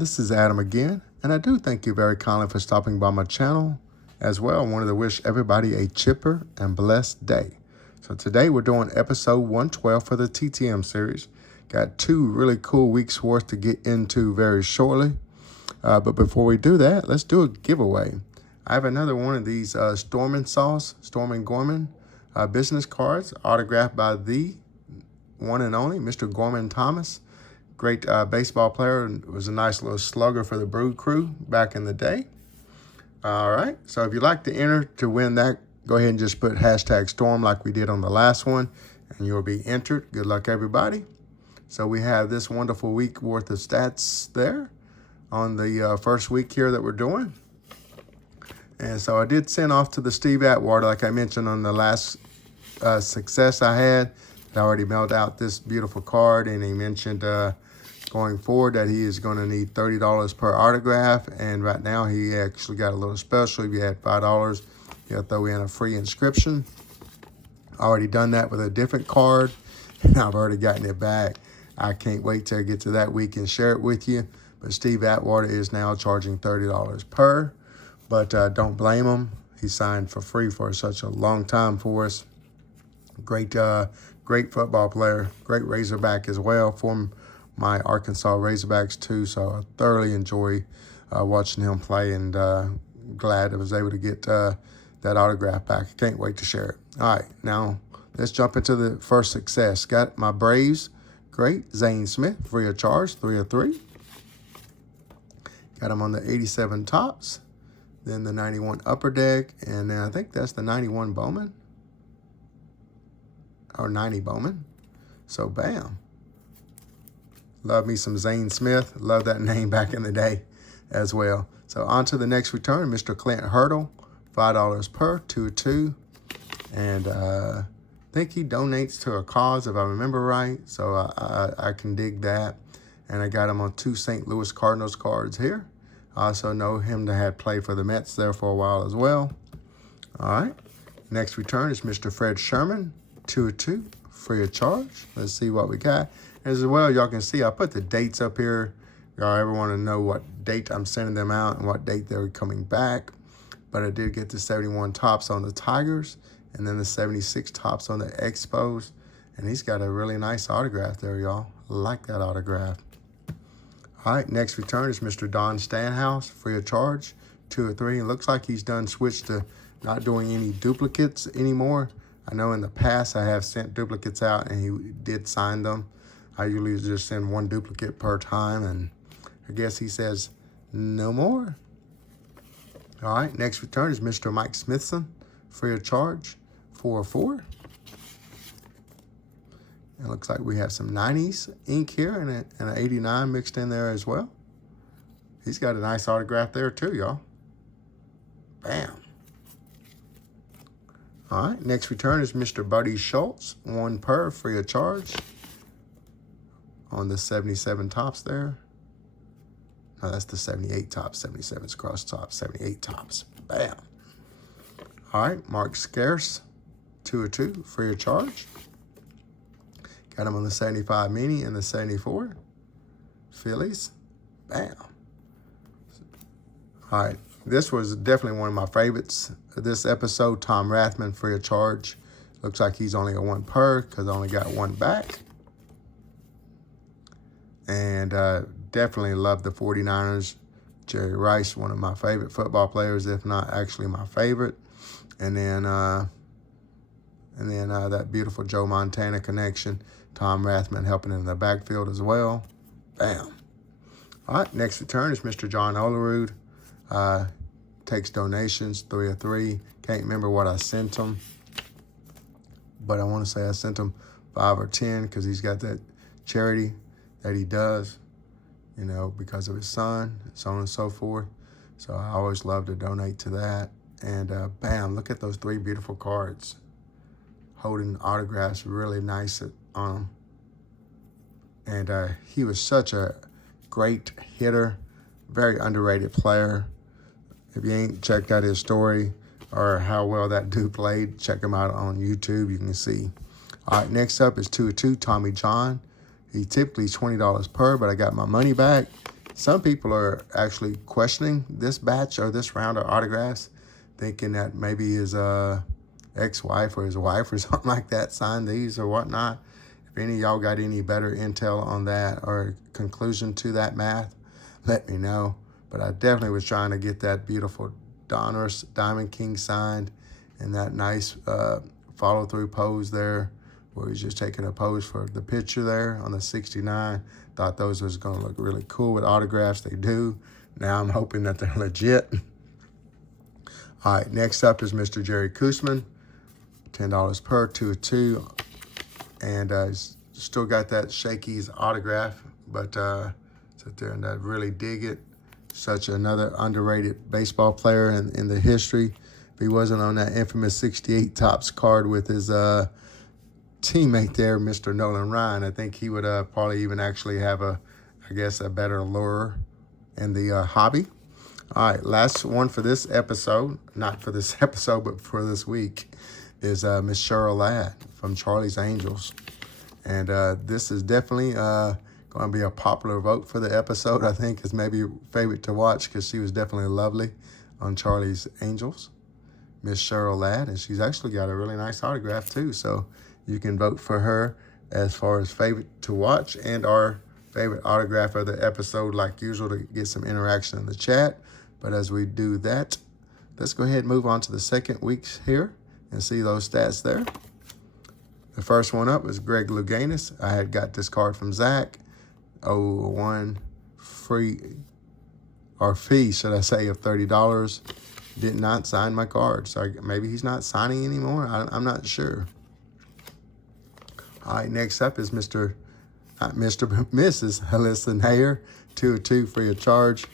this is Adam again, and I do thank you very kindly for stopping by my channel. As well, I wanted to wish everybody a chipper and blessed day. So today we're doing episode 112 for the TTM series. Got 2 really cool weeks worth to get into very shortly. But before we do that, let's do a giveaway. I have another one of these Storm and Gorman business cards, autographed by the one and only Mr. Gorman Thomas. Great baseball player, and was a nice little slugger for the Brood Crew back in the day. All right, so if you'd like to enter to win that, go ahead and just put hashtag Storm like we did on the last one, and you'll be entered. Good luck, everybody. So we have this wonderful week worth of stats there on the first week here that we're doing. And so I did send off to the Steve Atwater, like I mentioned on the last success I had. I already mailed out this beautiful card, and he mentioned going forward that he is going to need $30 per autograph. And right now he actually got a little special. If you had $5, he'll throw in a free inscription. I already done that with a different card, and I've already gotten it back. I can't wait till I get to that week and share it with you. But Steve Atwater is now charging $30 per. But don't blame him. He signed for free for such a long time for us. Great football player. Great Razorback as well. From my Arkansas Razorbacks too. So I thoroughly enjoy watching him play, and glad I was able to get that autograph back. I can't wait to share it. All right, now let's jump into the first success. Got my Braves. Great. Zane Smith, free of charge, 3 of 3. Got him on the 87 Topps. Then the 91 Upper Deck. And then I think that's the 91 Bowman. Or 90 Bowman. So, bam. Love me some Zane Smith. Love that name back in the day as well. So, on to the next return. Mr. Clint Hurdle. $5 per, 2 of 2. And I think he donates to a cause, if I remember right. So, I can dig that. And I got him on 2 St. Louis Cardinals cards here. I also know him to have played for the Mets there for a while as well. All right. Next return is Mr. Fred Sherman. 2 of 2, free of charge. Let's see what we got. As well, y'all can see I put the dates up here. Y'all ever want to know what date I'm sending them out and what date they're coming back. But I did get the 71 Topps on the Tigers, and then the 76 Topps on the Expos. And he's got a really nice autograph there, y'all. I like that autograph. All right, next return is Mr. Don Stanhouse, free of charge, 2 of 3. It looks like he's done switched to not doing any duplicates anymore. I know in the past I have sent duplicates out, and he did sign them. I usually just send 1 duplicate per time, and I guess he says no more. All right, next return is Mr. Mike Smithson, free of charge, 4 of 4. It looks like we have some 90s ink here and an 89 mixed in there as well. He's got a nice autograph there too, y'all. Bam. All right, next return is Mr. Buddy Schultz, 1 per, free of charge. On the 77 Topps there. No, that's the 78 Topps. 77's cross top, 78 Topps. Bam. All right, Mark Scarce, 2 of 2, free of charge. Got him on the 75 Mini and the 74 Phillies. Bam. All right, this was definitely one of my favorites of this episode. Tom Rathman, free of charge. Looks like he's only a 1 per because I only got 1 back. And definitely love the 49ers. Jerry Rice, one of my favorite football players, if not actually my favorite. And then that beautiful Joe Montana connection. Tom Rathman helping in the backfield as well. Bam. All right, next return is Mr. John Olerud. Takes donations, 3 of 3. Can't remember what I sent him, but I want to say I sent him 5 or 10 because he's got that charity that he does, you know, because of his son, and so on and so forth. So I always love to donate to that. And bam, look at those 3 beautiful cards. Holding autographs really nice on them. And he was such a great hitter, very underrated player. If you ain't checked out his story or how well that dude played, check him out on YouTube. You can see. All right, next up is 2 of 2, Tommy John. He typically is $20 per, but I got my money back. Some people are actually questioning this batch or this round of autographs, thinking that maybe his ex-wife or his wife or something like that signed these or whatnot. If any of y'all got any better intel on that or conclusion to that math, let me know. But I definitely was trying to get that beautiful Donruss Diamond King signed and that nice follow-through pose there where he's just taking a pose for the picture there on the 69. Thought those was going to look really cool with autographs. They do. Now I'm hoping that they're legit. All right, next up is Mr. Jerry Koosman, $10 per, 2 of 2. And still got that Shakey's autograph, but sit there and I really dig it. Such another underrated baseball player in the history. If he wasn't on that infamous 68 Topps card with his teammate there, Mr. Nolan Ryan, I think he would probably even actually have a better lure in the hobby. All right, last one for this episode, not for this episode, but for this week, is Miss Cheryl Ladd from Charlie's Angels. And this is definitely going to be a popular vote for the episode. I think is maybe favorite to watch because she was definitely lovely on Charlie's Angels, Miss Cheryl Ladd. And she's actually got a really nice autograph too. So you can vote for her as far as favorite to watch and our favorite autograph of the episode like usual to get some interaction in the chat. But as we do that, let's go ahead and move on to the second weeks here and see those stats there. The first one up is Greg Louganis. I had got this card from Zach. 1 free, or fee, should I say, of $30. Did not sign my card. So maybe he's not signing anymore. I'm not sure. All right, next up is Mrs. Alyssa Nair. 2 of 2 free of charge.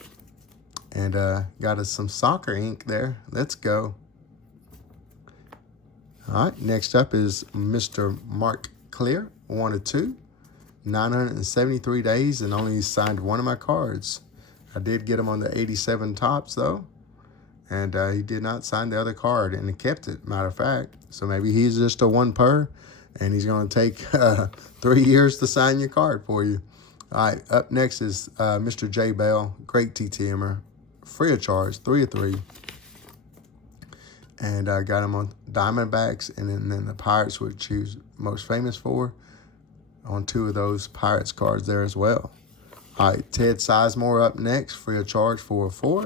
And got us some soccer ink there. Let's go. All right, next up is Mr. Mark Clear, 1 of 2. 973 days and only signed one of my cards. I did get him on the 87 Topps though. And he did not sign the other card and he kept it, matter of fact. So maybe he's just a 1 per and he's going to take 3 years to sign your card for you. All right, up next is Mr. J. Bell, great TTM'er, free of charge, 3 of 3. And I got him on Diamondbacks and then the Pirates, which he was most famous for, on 2 of those Pirates cards there as well. All right, Ted Sizemore up next, free of charge, 4 of 4.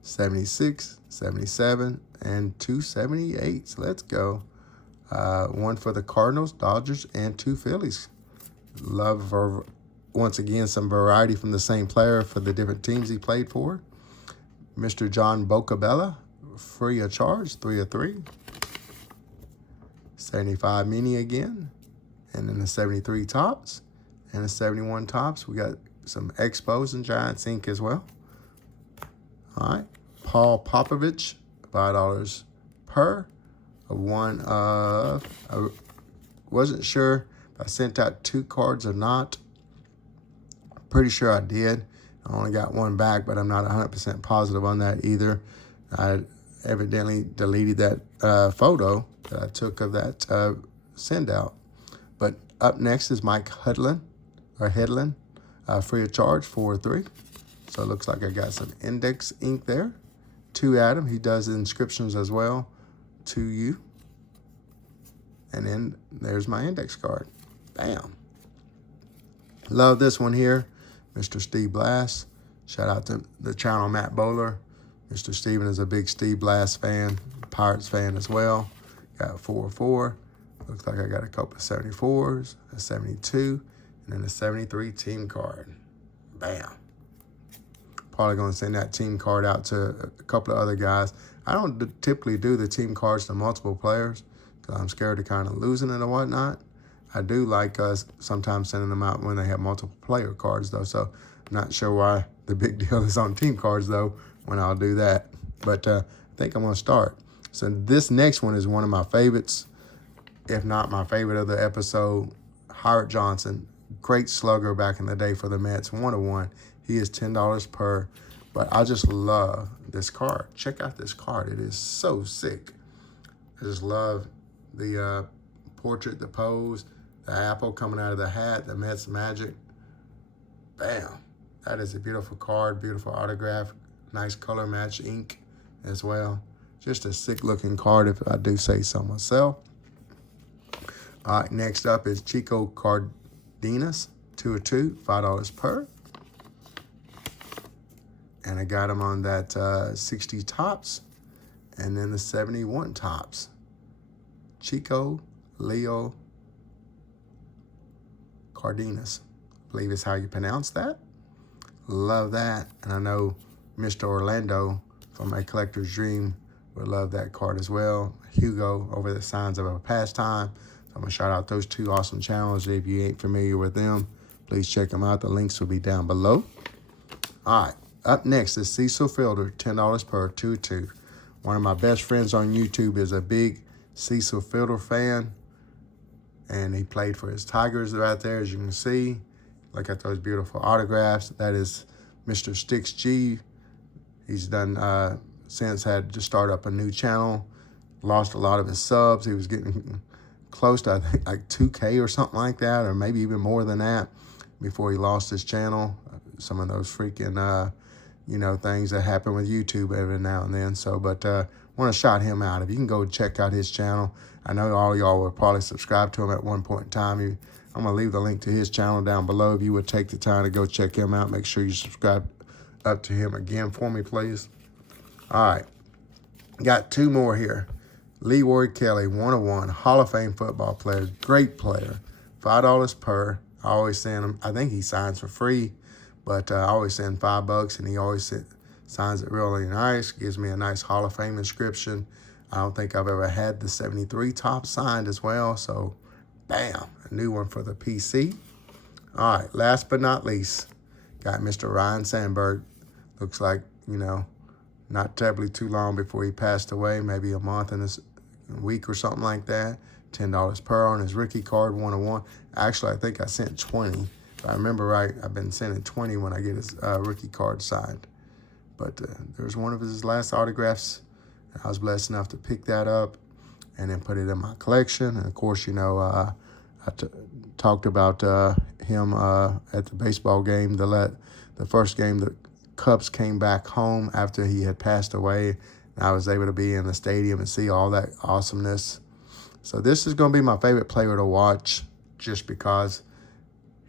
76, 77, and 2 78s. Let's go. 1 for the Cardinals, Dodgers, and 2 Phillies. Love for, once again, some variety from the same player for the different teams he played for. Mr. John Bocabella, free of charge, 3 of 3. 75 mini again. And then the 73 Topps. And the 71 Topps. We got some Expos and Giants ink as well. All right. Paul Popovich, $5 per. A 1 of, I wasn't sure if I sent out 2 cards or not. Pretty sure I did. I only got 1 back, but I'm not 100% positive on that either. I evidently deleted that photo that I took of that send out. But up next is Mike Headland, free of charge, 4 of 3. So it looks like I got some index ink there. To Adam, he does inscriptions as well. To you. And then there's my index card. Bam. Love this one here. Mr. Steve Blass. Shout out to the channel Matt Bowler. Mr. Steven is a big Steve Blass fan, Pirates fan as well. Got 4 of 4. Looks like I got a couple of 74s, a 72, and then a 73 team card. Bam. Probably going to send that team card out to a couple of other guys. I don't typically do the team cards to multiple players because I'm scared of kind of losing it or whatnot. I do like sometimes sending them out when they have multiple player cards, though. So I'm not sure why the big deal is on team cards, though, when I'll do that. But I think I'm going to start. So this next one is one of my favorites, if not my favorite of the episode. Howard Johnson, great slugger back in the day for the Mets, 1 of 1. He is $10 per. But I just love this card. Check out this card. It is so sick. I just love the portrait, the pose, the apple coming out of the hat, the Mets magic. Bam. That is a beautiful card, beautiful autograph, nice color match ink as well. Just a sick looking card if I do say so myself. All right, next up is Chico Cardenas, 2 of 2, $5 per. And I got him on that 60 tops and then the 71 tops. Chico Leo Cardenas, I believe is how you pronounce that. Love that. And I know Mr. Orlando from A Collector's Dream would love that card as well. Hugo over the Signs of a Pastime. So I'm going to shout out those two awesome channels. If you ain't familiar with them, please check them out. The links will be down below. All right. Up next is Cecil Fielder, $10 per, 2 of 2. One of my best friends on YouTube is a big Cecil Fielder fan. And he played for his Tigers right there, as you can see. Look at those beautiful autographs. That is Mr. Sticks G. He's done since had to start up a new channel. Lost a lot of his subs. He was getting close to, I think, like 2K or something like that, or maybe even more than that before he lost his channel. Some of those freaking, you know, things that happen with YouTube every now and then. So, but want to shout him out. If you can go check out his channel. I know all y'all will probably subscribe to him at one point in time. I'm going to leave the link to his channel down below. If you would take the time to go check him out, make sure you subscribe up to him again for me, please. All right. Got two more here. Leroy Kelly, 1 of 1, Hall of Fame football player, great player, $5 per. I always send him, I think he signs for free, but I always send $5, and he always signs it really nice, gives me a nice Hall of Fame inscription. I don't think I've ever had the 73 top signed as well, so bam, a new one for the PC. All right, last but not least, got Mr. Ryan Sandberg. Looks like, you know, not terribly too long before he passed away, maybe a month and a week or something like that. $10 per on his rookie card, 1 of 1. Actually, I think I sent 20. If I remember right, I've been sending 20 when I get his rookie card signed. But there's one of his last autographs. I was blessed enough to pick that up and then put it in my collection. And, of course, you know, I talked about him at the baseball game, the first game the Cubs came back home after he had passed away. And I was able to be in the stadium and see all that awesomeness. So this is going to be my favorite player to watch just because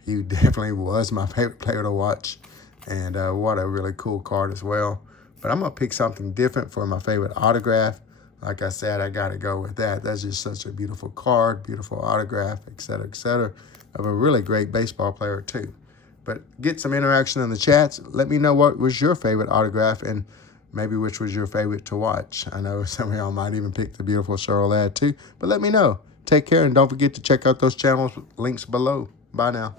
he definitely was my favorite player to watch. And what a really cool card as well. But I'm going to pick something different for my favorite autograph. Like I said, I got to go with that. That's just such a beautiful card, beautiful autograph, et cetera, of a really great baseball player too. But get some interaction in the chats. Let me know what was your favorite autograph and maybe which was your favorite to watch. I know some of y'all might even pick the beautiful Cheryl ad too. But let me know. Take care, and don't forget to check out those channels, links below. Bye now.